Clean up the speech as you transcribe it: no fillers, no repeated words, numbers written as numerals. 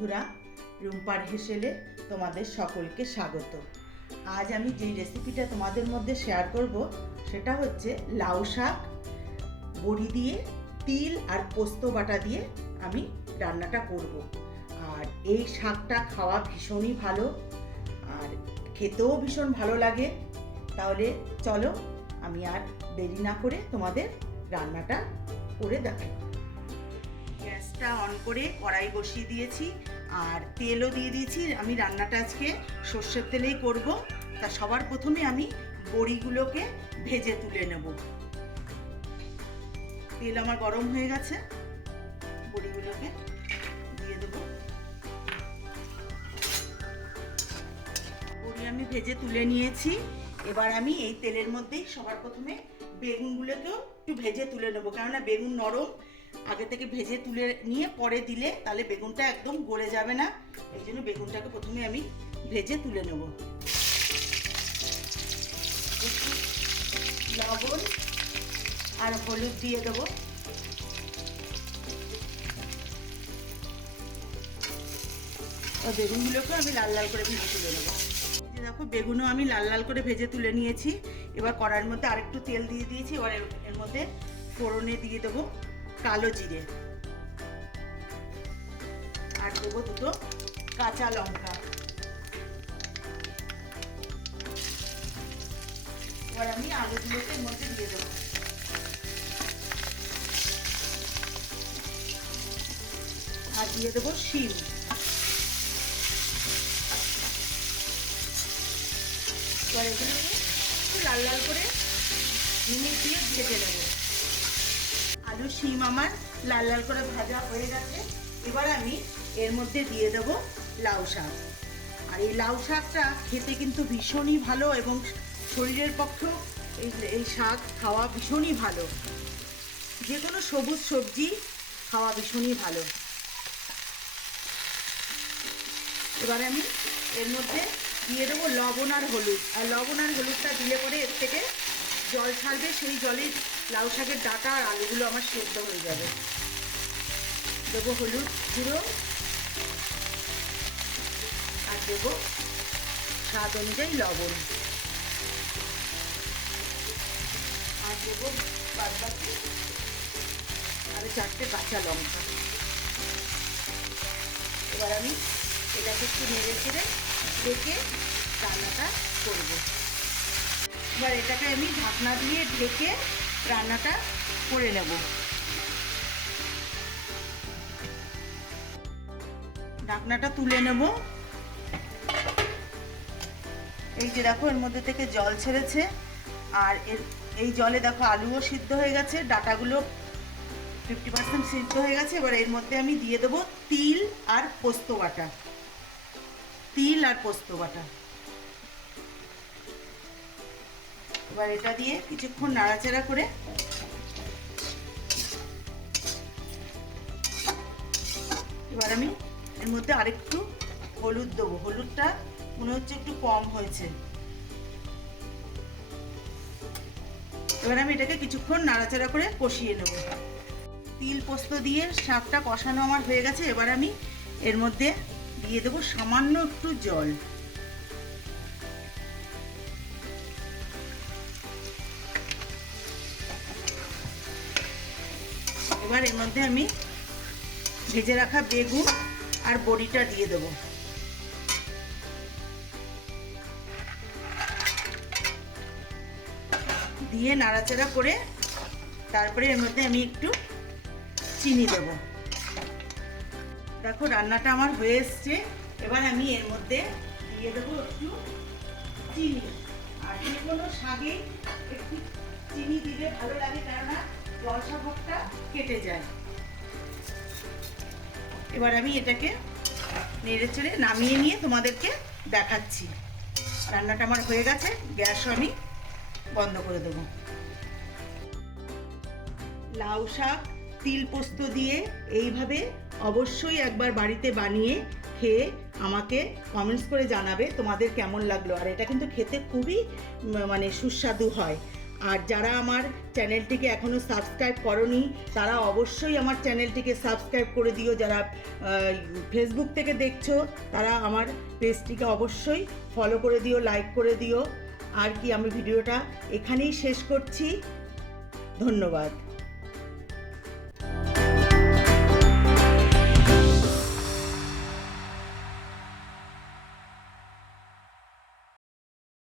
বন্ধুরা, রুম্পার হেসেলে তোমাদের সকলকে স্বাগত। আজ আমি যেই রেসিপিটা তোমাদের মধ্যে শেয়ার করব সেটা হচ্ছে লাউ শাক বড়ি দিয়ে তিল আর পোস্ত বাটা দিয়ে আমি রান্নাটা করব। আর এই শাকটা খাওয়া ভীষণই ভালো আর খেতেও ভীষণ ভালো লাগে। তাহলে চলো আমি আর দেরি না করে তোমাদের রান্নাটা করে দেখাই। গ্যাসটা অন করে কড়াই বসিয়ে দিয়েছি আর তেলও দিয়ে দিয়েছি। আমি রান্নাটা আজকে সর্ষের তেলেই করব। তা সবার প্রথমে আমি বড়িগুলোকে ভেজে তুলে নেব। তেল আমার গরম হয়ে গেছে, বড়িগুলোকে দিয়ে দেবো। বড়ি আমি ভেজে তুলে নিয়েছি। এবার আমি এই তেলের মধ্যেই সবার প্রথমে বেগুনগুলোকেও একটু ভেজে তুলে নেবো, কেননা বেগুন নরম। আগে থেকে ভেজে তুলে নিয়ে পরে দিলে তাহলে বেগুনটা একদম গলে যাবে না। এই জন্য বেগুনটাকে প্রথমে আমি ভেজে তুলে নেব। একটু লবণ আর হলুদ দিয়ে দেবো। বেগুনগুলোকে আমি লাল লাল করে ভেজে তুলে নেবো। দেখো বেগুনও আমি লাল লাল করে ভেজে তুলে নিয়েছি। এবার কড়াইয়ের মধ্যে আরেকটু তেল দিয়ে দিয়েছি। এবার এর মধ্যে ফোড়নে দিয়ে দেবো কালো জিরে আর দেবো দুটো কাঁচা লঙ্কা। এবার আমি আলুগুলোকে এর মধ্যে দিয়ে দেবো। আর দিয়ে দেবো শিম। এবার এগুলোকে একটু লাল লাল করে মিনিট দিয়ে ভেজে নেবো। আলু শিম আমার লাল লাল করে ভাজা হয়ে গেছে। এবার আমি এর মধ্যে দিয়ে দেবো লাউ শাক। আর এই লাউ শাকটা খেতে কিন্তু ভীষণই ভালো এবং শরীরের পক্ষেও এই শাক খাওয়া ভীষণই ভালো। যে কোনো সবুজ সবজি খাওয়া ভীষণই ভালো। এবার আমি এর মধ্যে দিয়ে দেবো লবণ আর হলুদ। আর লবণ আর হলুদটা দিলে পরে এর থেকে জল ছাড়বে, সেই জলে লাউ শাকের ডাঁটা আর আলুগুলো আমার সেদ্ধ হয়ে যাবে। দেবো হলুদ গুঁড়ো আর দেবো স্বাদ অনুযায়ী লবণ আর দেবো বাদবাকি আরও 4টে কাঁচা লঙ্কা। এবার আমি এটাকে একটু নেড়ে চেড়ে ঢেকে রান্নাটা করবো। এবার এটাকে আমি ঢাকনা দিয়ে ঢেকে রান্নাটা করে নেব। ঢাকনাটা তুলে নেব। এই যে দেখো এর মধ্যে থেকে জল ছেড়েছে আর এই জলে দেখো আলুও সিদ্ধ হয়ে গেছে, ডাঁটাগুলো 50% সিদ্ধ হয়ে গেছে। এবার এর মধ্যে আমি দিয়ে দেবো তিল আর পোস্ত বাটা। তিল আর পোস্ত বাটা। এবার এটা দিয়ে কিছুক্ষণ নাড়াচাড়া করে এবার আমি এর মধ্যে আরেকটু হলুদ দেবো। হলুদটা মনে হচ্ছে একটু কম হয়েছে। এবার আমি এটাকে কিছুক্ষণ নাড়াচাড়া করে কষিয়ে নেব। তিল পোস্ত দিয়ে শাকটা কষানো আমার হয়ে গেছে। এবার আমি এর মধ্যে দিয়ে দেবো সামান্য একটু জল। এবার এর মধ্যে আমি ভেজে রাখা বেগুন আর বড়িটা দিয়ে দেবো। দিয়ে নাড়াচাড়া করে তারপরে এর মধ্যে আমি একটু চিনি দেবো। দেখো রান্নাটা আমার হয়ে এসছে। এবার আমি এর মধ্যে দিয়ে দেবো একটু চিনি। আর যে কোনো শাকে একটু চিনি দিলে ভালো লাগে, কেননা জলসা ভাবটা কেটে যায়। এবার আমি এটাকে নেড়ে চেড়ে নামিয়ে নিয়ে তোমাদেরকে দেখাচ্ছি। রান্নাটা আমার হয়ে গেছে, গ্যাসও আমি বন্ধ করে দেবো। লাউ শাক তিল পোস্ত দিয়ে এইভাবে অবশ্যই একবার বাড়িতে বানিয়ে খেয়ে আমাকে কমেন্টস করে জানাবে তোমাদের কেমন লাগলো। আর এটা কিন্তু খেতে খুবই সুস্বাদু হয়। আর যারা আমার চ্যানেলটিকে এখনও সাবস্ক্রাইব করনি তারা অবশ্যই আমার চ্যানেলটিকে সাবস্ক্রাইব করে দিও। যারা ফেসবুক থেকে দেখছো তারা আমার পেজটিকে অবশ্যই ফলো করে দিও, লাইক করে দিও। আর কি, আমি ভিডিওটা এখানেই শেষ করছি। ধন্যবাদ।